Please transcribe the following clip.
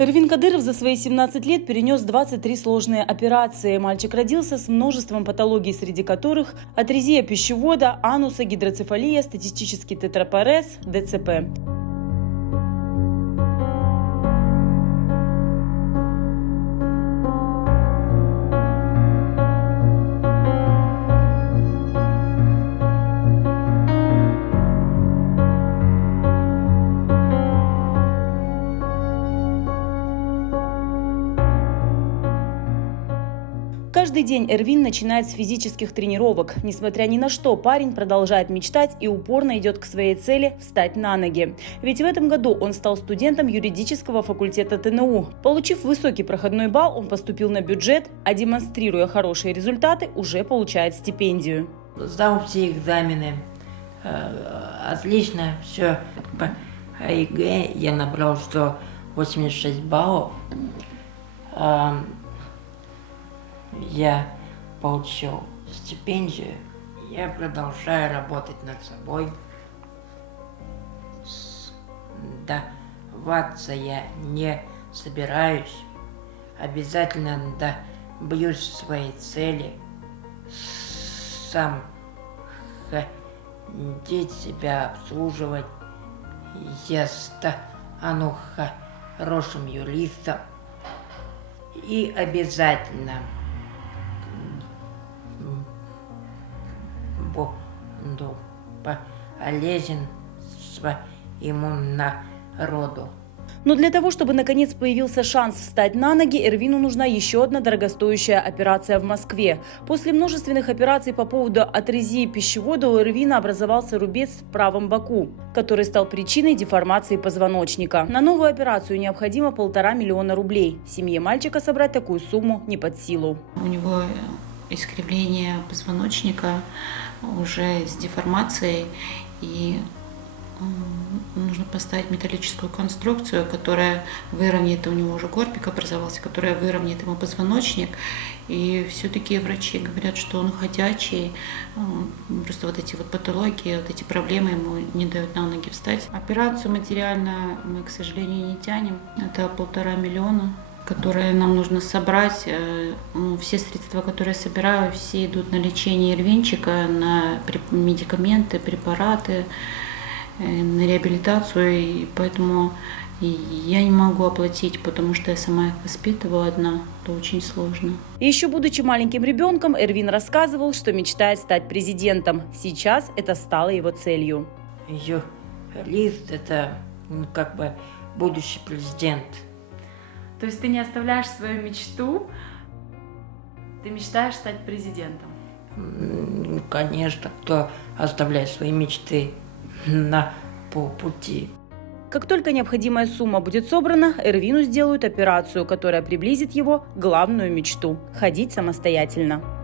Эрвин Кадыров за свои 17 лет перенес 23 сложные операции. Мальчик родился с множеством патологий, среди которых атрезия пищевода, ануса, гидроцефалия, статистический тетрапарез, ДЦП. Каждый день Эрвин начинает с физических тренировок. Несмотря ни на что, парень продолжает мечтать и упорно идет к своей цели – встать на ноги. Ведь в этом году он стал студентом юридического факультета ТНУ. Получив высокий проходной балл, он поступил на бюджет, а демонстрируя хорошие результаты, уже получает стипендию. Сдал все экзамены, отлично, все. По ЕГЭ я набрал 186 баллов. Я получил стипендию, я продолжаю работать над собой. Сдаваться я не собираюсь. Обязательно добьюсь своей цели. Сам ходить, себя обслуживать. Я стану хорошим юристом. И обязательно буду полезен своему народу. Но для того, чтобы наконец появился шанс встать на ноги, Эрвину нужна еще одна дорогостоящая операция в Москве. После множественных операций по поводу атрезии пищевода у Эрвина образовался рубец в правом боку, который стал причиной деформации позвоночника. На новую операцию необходимо 1,5 миллиона рублей. Семье мальчика собрать такую сумму не под силу. У него искривление позвоночника уже с деформацией, и нужно поставить металлическую конструкцию, которая выровняет, у него уже горбик образовался, которая выровняет ему позвоночник. И все-таки врачи говорят, что он ходячий, просто вот эти вот патологии, вот эти проблемы ему не дают на ноги встать. Операцию материально мы, к сожалению, не тянем. Это 1,5 миллиона, которые нам нужно собрать. Все средства, которые я собираю, все идут на лечение Эрвинчика, на медикаменты, препараты, на реабилитацию, и поэтому я не могу оплатить, потому что я сама их воспитываю одна. Это очень сложно. Еще будучи маленьким ребенком, Эрвин рассказывал, что мечтает стать президентом. Сейчас это стало его целью. Юрист – это как бы будущий президент. То есть ты не оставляешь свою мечту, ты мечтаешь стать президентом? Конечно, кто оставляет свои мечты на полпути. Как только необходимая сумма будет собрана, Эрвину сделают операцию, которая приблизит его к главную мечту – ходить самостоятельно.